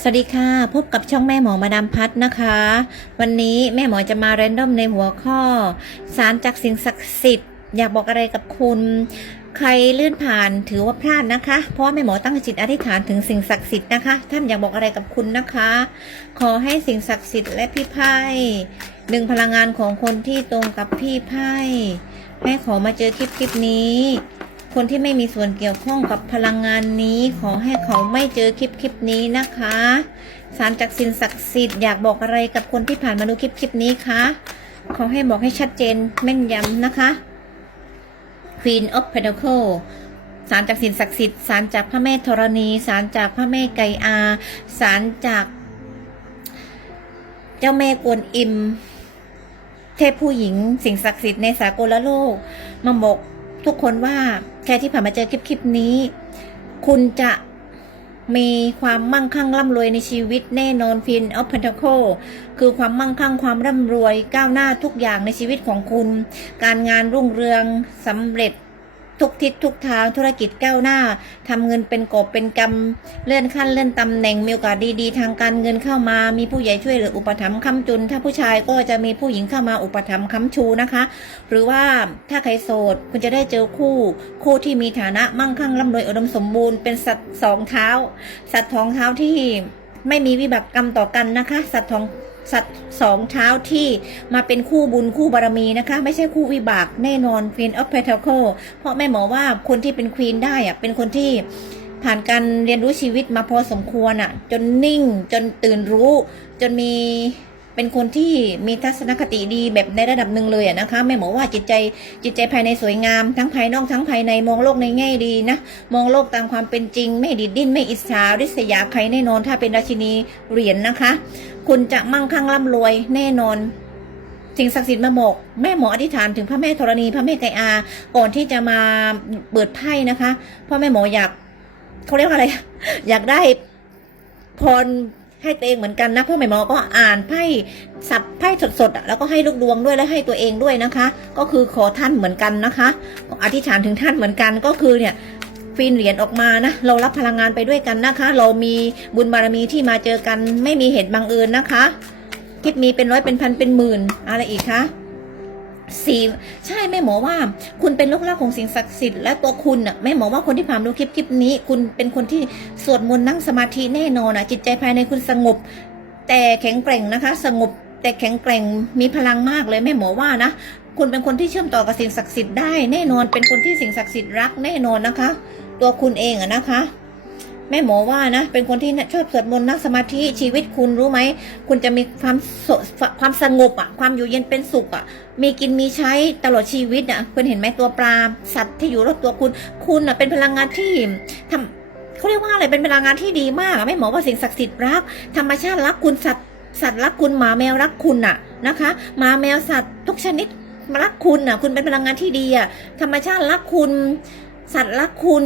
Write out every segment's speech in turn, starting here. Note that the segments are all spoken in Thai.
สวัสดีค่ะ พบกับช่องแม่หมอมาดามพัดนะคะ วันนี้แม่หมอจะมาแรนดอมในหัวข้อ สารจากสิ่งศักดิ์สิทธิ์ อยากบอกอะไรกับคุณ ใครลื่นผ่านถือว่าพลาดนะคะ เพราะว่าแม่หมอตั้งจิตอธิษฐานถึงสิ่งศักดิ์สิทธิ์นะคะ ท่านอยากบอกอะไรกับคุณนะคะ ขอให้สิ่งศักดิ์สิทธิ์และพี่ไพ่ดึงพลังงานของคนที่ตรงกับพี่ไพ่แม่ขอมาเจอคลิปคลิปนี้ คนที่ไม่มีส่วนเกี่ยวข้องกับพลังงานนี้ ขอให้เขาไม่เจอคลิปคลิปนี้นะคะสารจากสินศักดิ์สิทธิ์อยากบอกอะไรกับคนที่ผ่านมาดูคลิปคลิปนี้คะขอให้บอกให้ชัดเจนแม่นยำนะคะ Queen of Pentacle สารจากสินศักดิ์สิทธิ์สารจากพระแม่ธรณีสารจากพระแม่ไกอาสารจากเจ้าแม่กวนอิม เทพผู้หญิง สิ่งศักดิ์สิทธิ์ในสากลโลกมาบอก ทุกคนว่าแค่ที่ผ่านมาเจอคลิปคลิปนี้ คุณจะมีความมั่งคั่งร่ำรวยในชีวิตแน่นอนฟินออฟเพนทาโคคือความมั่งคั่งความร่ำรวยก้าวหน้าทุกอย่างในชีวิตของคุณ การงานรุ่งเรืองสำเร็จ ทุกทิศทุกทางธุรกิจก้าวหน้าทำเงินเป็นกบเป็นกำเลื่อนขั้นเลื่อนตำแหน่งมีโอกาสดีๆ ทางการเงินเข้ามา มีผู้ใหญ่ช่วยเหลืออุปถัมภ์ค้ำจุน ถ้าผู้ชายก็จะมีผู้หญิงเข้ามาอุปถัมภ์ค้ำชูนะคะ หรือว่าถ้าใครโสดคุณจะได้เจอคู่ คู่ที่มีฐานะมั่งคั่งร่ำรวยอุดมสมบูรณ์เป็นสัตว์สองเท้า สัตว์ท้องเท้าที่ไม่มีวิบากกรรมต่อกันนะคะ สัตว์ท้อง สัตว์สองเท้าที่มาเป็นคู่บุญคู่บารมีนะคะ ไม่ใช่คู่วิบากแน่นอน Queen of Pentacle เพราะแม่หมอว่าคนที่เป็นควีนได้อะเป็นคนที่ผ่านการเรียนรู้ชีวิตมาพอสมควรอะจนนิ่งจนตื่นรู้ จนมี เป็นคนที่มีทัศนคติดีแบบในระดับหนึ่งเลยอะนะคะแม่หมอว่าจิตใจจิตใจภายในสวยงาม ทั้งภายนอกทั้งภายในมองโลกในแง่ดีนะ มองโลกตามความเป็นจริง ไม่ดิดดิ้นไม่อิจฉาริษยาใครแน่นอน ถ้าเป็นราชินีเหรียญนะคะ คุณจะมั่งคั่งร่ำรวยแน่นอนสิ่งศักดิ์สิทธิ์มาบอกแม่หมออธิษฐานถึงพระแม่ธรณีพระแม่ไกอา ก่อนที่จะมาเปิดไพ่นะคะพราะแม่หมออยากเขาเรียกว่าอะไร อยากได้พร ให้ตัวเองเหมือนกันนะเพราะหม่หมอก็อ่านไพ่สับไพ่สดๆแล้วก็ให้ลูกดวงด้วยและให้ตัวเองด้วยนะคะ ก็คือขอท่านเหมือนกันนะคะ อธิษฐานถึงท่านเหมือนกันก็คือเนี่ยฟินเหรียญออกมานะ เรารับพลังงานไปด้วยกันนะคะ เรามีบุญบารมีที่มาเจอกัน ไม่มีเหตุบังเอิญนะคะ คิดมีเป็นร้อยเป็นพันเป็นหมื่นอะไรอีกคะ สีใช่แม่หมอว่า คุณเป็นลูกหลานของสิ่งศักดิ์สิทธิ์และตัวคุณน่ะแม่หมอว่าคนที่ผ่านดูคลิปคลิปนี้ คุณเป็นคนที่สวดมนต์นั่งสมาธิแน่นอนอะจิตใจภายในคุณสงบ แต่แข็งแกร่งนะคะ สงบแต่แข็งแกร่งมีพลังมากเลยแม่หมอว่านะคุณเป็นคนที่เชื่อมต่อกับสิ่งศักดิ์สิทธิ์ได้แน่นอนเป็นคนที่สิ่งศักดิ์สิทธิ์รักแน่นอนนะคะ ตัวคุณเองอะนะคะ แม่หมอว่านะ เป็นคนที่ชอบสวดมนต์นั่งสมาธิชีวิตคุณรู้ไหม คุณจะมีความสความสงบอะความอยู่เย็นเป็นสุขอะมีกินมีใช้ตลอดชีวิตอะคุณเห็นไหมตัวปลาสัตว์ที่อยู่รอบตัวคุณ คุณอะเป็นพลังงานที่ทำเขาเรียกว่าอะไรเป็นพลังงานที่ดีมากอะแม่หมอว่าสิ่งศักดิ์สิทธิ์รัก ธรรมชาติรักคุณสัตว์สัตว์รักคุณหมาแมวรักคุณอะนะคะหมาแมวสัตว์ทุกชนิดรักคุณอะ คุณเป็นพลังงานที่ดีอะธรรมชาติรักคุณ สัตว์รักคุณ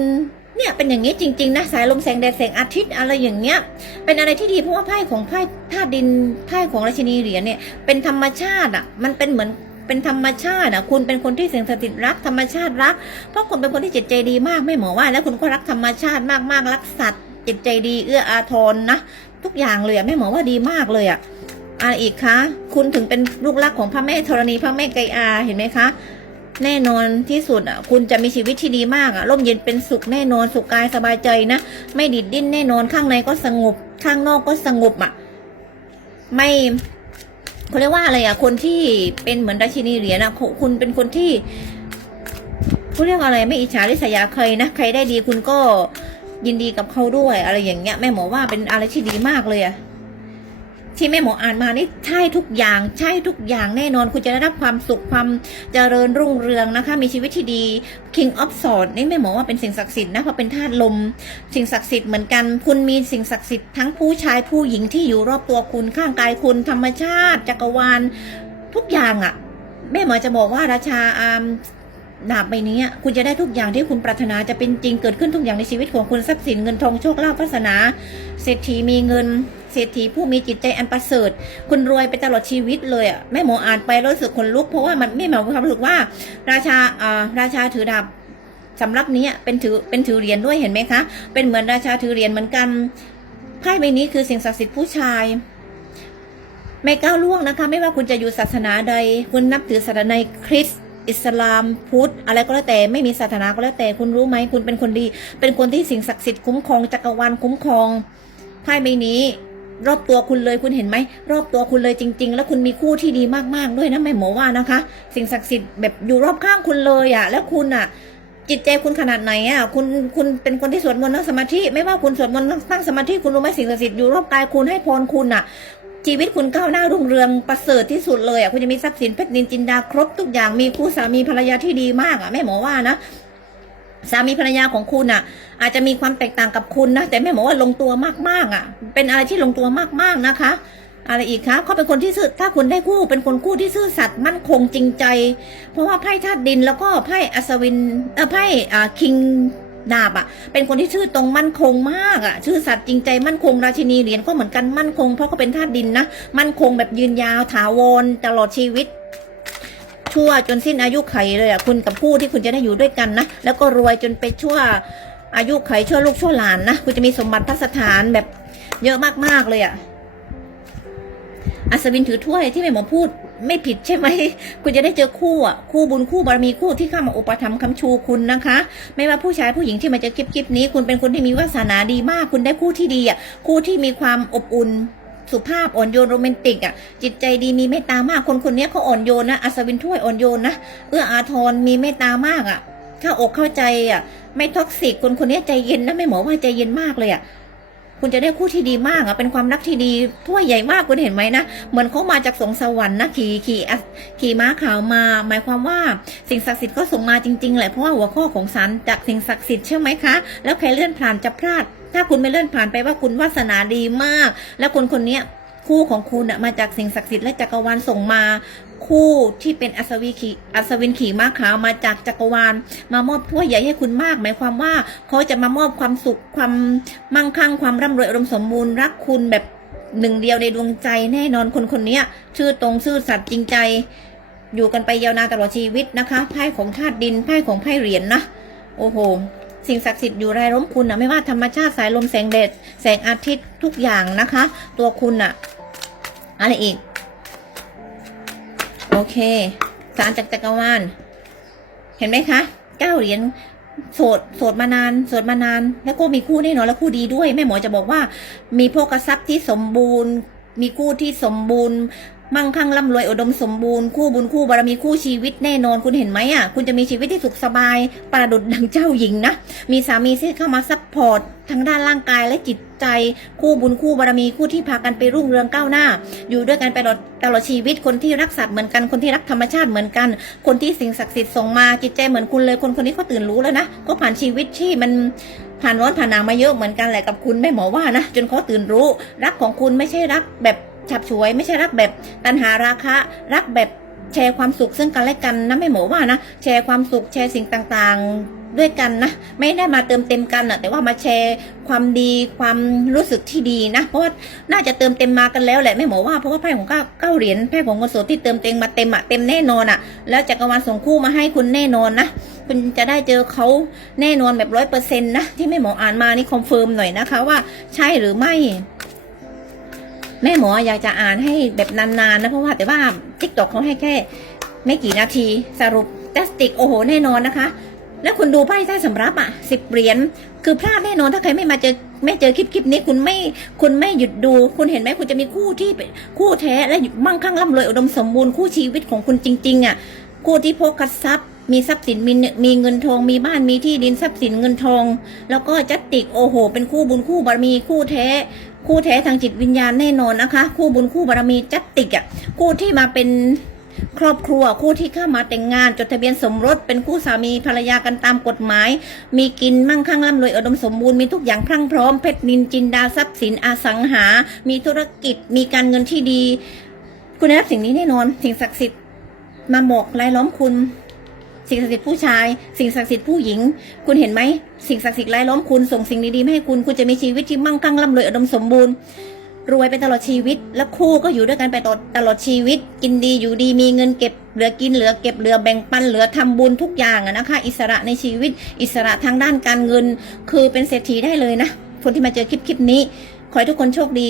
เนี่ยเป็นอย่างนี้จริง ๆ นะ สายลมแสงแดดแสงอาทิตย์อะไรอย่างเงี้ย เป็นอะไรที่ดีเพราะว่าไพ่ของไพ่ธาตุดินไพ่ของราชินีเหรียญเนี่ยเป็นธรรมชาติอะมันเป็นเหมือนเป็นธรรมชาติอะคุณเป็นคนที่เสียงสถิตรักธรรมชาติรัก เพราะคุณเป็นคนที่จิตใจดีมากไม่เหมอว่า แล้วคุณก็รักธรรมชาติมากๆรักสัตว์จิตใจดีเอื้ออาทรนะ ทุกอย่างเลยอะแม่เหมอว่าดีมากเลยอะอะไรอีกคะ คุณถึงเป็นลูกรักของพระแม่ธรณีพระแม่ไกอาเห็นไหมคะ แน่นอนที่สุดอะ คุณจะมีชีวิตที่ดีมากอะร่มเย็นเป็นสุขแน่นอนสุขกายสบายใจนะ ไม่ดิดดิ้นแน่นอนข้างในก็สงบ ข้างนอกก็สงบอะ ไม่เขาเรียกว่าอะไรอะ คนที่เป็นเหมือนราชินีเหรียญอะคุณเป็นคนที่เขาเรียกอะไรไม่อิจฉาริษยาใครนะใครได้ดีคุณก็ยินดีกับเขาด้วย อะไรอย่างเงี้ยแม่หมอว่าเป็นอะไรที่ดีมากเลยอะ ที่แม่หมออ่านมานี่ใช่ทุกอย่างใช่ทุกอย่างแน่นอน คุณจะได้รับความสุขความเจริญรุ่งเรืองนะคะ มีชีวิตที่ดี King of Swords นี่แม่หมอว่าเป็นสิ่งศักดิ์สิทธิ์นะเพราะเป็นธาตุลม สิ่งศักดิ์สิทธิ์เหมือนกัน คุณมีสิ่งศักดิ์สิทธิ์ทั้งผู้ชายผู้หญิงที่อยู่รอบตัวคุณข้างกายคุณธรรมชาติ จักรวาลทุกอย่างอะ่ะแม่หมอจะบอกว่าราชาอาม ดาบใบนี้คุณจะได้ทุกอย่างที่คุณปรารถนาจะเป็นจริงเกิดขึ้นทุกอย่างในชีวิตของคุณทรัพย์สินเงินทองโชคลาภวาสนา เศรษฐีมีเงิน เศรษฐีผู้มีจิตใจอันประเสริฐ คุณรวยไปตลอดชีวิตเลยอะแม่หมออ่านไปรู้สึกขนลุกเพราะว่ามันแม่หมอมีความรู้สึกว่า ราชาอ่าราชาถือดาบสำรับนี้เป็นถือเป็นถือเหรียญด้วยเห็นไหมคะ เป็นเหมือนราชาถือเหรียญเหมือนกันไพ่ใบนี้คือสิ่งศักดิ์สิทธิ์ผู้ชายไม่ก้าวล่วงนะคะ ไม่ว่าคุณจะอยู่ศาสนาใด คุณนับถือศาสนาคริสต อิสลามพุทธอะไรก็แล้วแต่ไม่มีศาสนาก็แล้วแต่คุณรู้ไหมคุณเป็นคนดี เป็นคนที่สิ่งศักดิ์สิทธิ์คุ้มครองจักรวาลคุ้มครองไพ่ใบนี้ รอบตัวคุณเลยคุณเห็นไหมรอบตัวคุณเลยจริง ๆ แล้วคุณมีคู่ที่ดีมากๆด้วยนะแม่หมอว่านะคะ สิ่งศักดิ์สิทธิ์แบบอยู่รอบข้างคุณเลยอะ่ะ แล้วคุณอะจิตใจคุณขนาดไหนอะคุณคุณเป็นคนที่สวดมนต์นั่งสมาธิไม่ว่าคุณสวดมนต์นั่งสมาธิคุณรู้ไหมสิ่งศักดิ์สิทธิ์อยู่รอบกายคุณให้พรคุณอะ ชีวิตคุณก้าวหน้ารุ่งเรืองประเสริฐที่สุดเลยอะคุณจะมีทรัพย์สินเพชรนินจินดาครบทุกอย่างมีคู่สามีภรรยาที่ดีมากอะแม่หมอว่านะสามีภรรยาของคุณอะ อาจจะมีความแตกต่างกับคุณนะแต่แม่หมอว่าลงตัวมากๆอะ เป็นอะไรที่ลงตัวมากๆนะคะอะไรอีกคะเขาเป็นคนที่ซื่อถ้าคุณได้คู่เป็นคนคู่ที่ซื่อสัตย์มั่นคงจริงใจ เพราะว่าไพ่ธาตุดินแล้วก็ไพ่อัศวินเออไพ่อ่าคิง ดาบอะ เป็นคนที่ชื่อตรงมั่นคงมากอะ ชื่อสัตย์จริงใจมั่นคงราชินีเหรียญก็เหมือนกันมั่นคง เพราะเขาเป็นธาตุดินนะ มั่นคงแบบยืนยาวถาวรตลอดชีวิต ชั่วจนสิ้นอายุไขเลยอะคุณกับผู้ที่คุณจะได้อยู่ด้วยกันนะ แล้วก็รวยจนไปชั่วอายุไขชั่วลูกชั่วหลานนะคุณจะมีสมบัติพัสถานแบบเยอะมากๆเลยอะอัศวินถือถ้วยที่แม่หมอพูด ไม่ผิดใช่ไหม คุณจะได้เจอคู่อะ คู่บุญคู่บารมีคู่ที่เข้ามาอุปถัมภ์คำชูคุณนะคะ ไม่ว่าผู้ชายผู้หญิงที่มาจอคลิปคลิปนี้ คุณเป็นคนที่มีวาสนาดีมาก คุณได้คู่ที่ดีอะ คู่ที่มีความอบอุ่นสุภาพอ่อนโยนโรแมนติกอะจิตใจดีมีเมตตามากคนคนนี้เขาอ่อนโยนนะอัศวินถ้วยอ่อนโยนนะเอื้ออาทรมีเมตตามากอะเข้าอกเข้าใจอะไม่ท็อกซิกคนคนนี้ใจเย็นนะไม่หมอว่าใจเย็นมากเลยอะ คุณจะได้คู่ที่ดีมากอะเป็นความรักที่ดีถ้วยใหญ่มากคุณเห็นไหมนะ เหมือนเขามาจากสงสวรรค์นะขี่ขี่อะขี่ม้าขาวมา หมายความว่าสิ่งศักดิ์สิทธิ์ก็ส่งมาจริงๆแหละเพราะว่าหัวข้อของสารจากสิ่งศักดิ์สิทธิ์ใช่ไหมคะ แล้วใครเลื่อนผ่านจะพลาด ถ้าคุณไม่เลื่อนผ่านไปว่าคุณวาสนาดีมาก แล้วคนคนนี้คู่ของคุณอะมาจากสิ่งศักดิ์สิทธิ์และจักรวาลส่งมา คู่ที่เป็นอัศวินขี่อัศวินขี่ม้าขาวมาจากจักรวาล มามอบถ้วยใหญ่ให้คุณมาก หมายความว่าเขาจะมามอบความสุขความมั่งคั่งความร่ำรวยอุดมสมบูรณ์รักคุณแบบหนึ่งเดียวในดวงใจแน่นอนคนคนนี้ชื่อตรงซื่อสัตย์จริงใจ อยู่กันไปยาวนานตลอดชีวิตนะคะไพ่ของธาตุดินไพ่ของไพ่เหรียญนนะโอ้โหสิ่งศักดิ์สิทธิ์อยู่รายล้อมคุณนะไม่ว่าธรรมชาติสายลมแสงแดดแสงอาทิตย์ทุกอย่างนะคะ ตัวคุณอะอะไรอีก โอเค สารจากจักรวาล เห็นไหมคะ เก้าเหรียญโสดโสดมานานโสดมานาน แล้วก็มีคู่แน่นอนแล้วคู่ดีด้วย แม่หมอจะบอกว่า มีโภกทรัพย์ที่สมบูรณ์ มีคู่ที่สมบูรณ์ มั่งคั่งร่ำรวยอุดมสมบูรณ์คู่บุญคู่บารมีคู่ชีวิตแน่นอนคุณเห็นไหมอะคุณจะมีชีวิตที่สุขสบายประดุดดังเจ้าหญิงนะมีสามีที่เข้ามาซัพพอร์ตทั้งด้านร่างกายและจิตใจคู่บุญคู่บารมีคู่ที่พากันไปรุ่งเรืองก้าวหน้า อยู่ด้วยกันไปตลอดตลอดชีวิตคนที่รักสัตว์เหมือนกันคนที่รักธรรมชาติเหมือนกัน คนที่สิ่งศักดิ์สิทธิ์ส่งมาจิตใจเหมือนคุณเลยคนคนนี้เขาตื่นรู้แล้วนะก็ผ่านชีวิตที่มันผ่านร้อนผ่านหนาวมาเยอะเหมือนกันแหละกับคุณแม่หมอว่านะจนเขาตื่นรู้ รักของคุณไม่ใช่รักแบบ ฉับฉวย ไม่ใช่รักแบบตัณหาราคะ รักแบบแชร์ความสุขซึ่งกันและกันนะแม่หมอว่านะแชร์ความสุขแชร์สิ่งต่างๆด้วยกันนะไม่ได้มาเติมเต็มกันอะแต่ว่ามาแชร์ความดีความรู้สึกที่ดีนะ เพราะว่าน่าจะเติมเต็มมากันแล้วแหละแม่หมอว่าเพราะว่าไพ่ของเก้าเก้าเหรียญไพ่ของเงินสดที่เติมเต็มมาเต็มอะเต็มแน่นอนอะแล้วจักรวาลส่งคู่มาให้คุณแน่นอนนะคุณจะได้เจอเขาแน่นอนแบบร้อยเปอร์เซ็นต์นะที่แม่หมออ่านมานี่คอนเฟิร์มหน่อยนะคะว่าใช่หรือไม่ แม่หมออยากจะอ่านให้แบบนานๆนะเพราะว่าแต่ว่าทิกตอกเขาให้แค่ ไม่กี่นาทีสรุปจัสติกโอ้โหแน่นอนนะคะ แล้วคุณดูไพ่ใต้สำรับอะสิบเหรียญคือพลาดแน่นอนถ้าใครไม่มาเจอไม่เจอคลิปคลิปนี้คุณไม่คุณไม่หยุดดู คุณเห็นไหมคุณจะมีคู่ที่คู่แท้และมั่งคั่งร่ำรวยอุดมสมบูรณ์คู่ชีวิตของคุณจริง ๆอะคู่ที่พกทรัพย์ มีทรัพย์สินมีมีเงินทองมีบ้านมีที่ดินทรัพย์สินเงินทอง แล้วก็จัตติกโอโห เป็นคู่บุญคู่บารมีคู่แท้ คู่แท้ทางจิตวิญญาณแน่นอนนะคะ คู่บุญคู่บารมีจัตติกอะคู่ที่มาเป็นครอบครัวคู่ที่เข้ามาแต่งงาน จดทะเบียนสมรสเป็นคู่สามีภรรยากันตามกฎหมาย มีกินมั่งคั่งร่ำรวยอุดมสมบูรณ์มีทุกอย่างพรั่งพร้อมเพชรนินจินดาทรัพย์สินอาสังหา มีธุรกิจมีการเงินที่ดี คุณได้รับสิ่งนี้แน่นอน สิ่งศักดิ์สิทธิ์มาบอกรายล้อมคุณ สิ่งศักดิ์สิทธิ์ผู้ชาย สิ่งศักดิ์สิทธิ์ผู้หญิง คุณเห็นไหม สิ่งศักดิ์สิทธิ์รายล้อมคุณส่งสิ่งดีๆมาให้คุณคุณจะมีชีวิตที่มั่งคั่งร่ำรวยอุดมสมบูรณ์รวยไปตลอดชีวิต และคู่ก็อยู่ด้วยกันไปตลอดตลอดชีวิต กินดีอยู่ดีมีเงินเก็บเหลือกินเหลือเก็บเหลือแบ่งปันเหลือทำบุญทุกอย่างอะนะคะ อิสระในชีวิต อิสระทางด้านการเงิน คือเป็นเศรษฐีได้เลยนะ คนที่มาเจอคลิปคลิปนี้ ขอให้ทุกคนโชคดี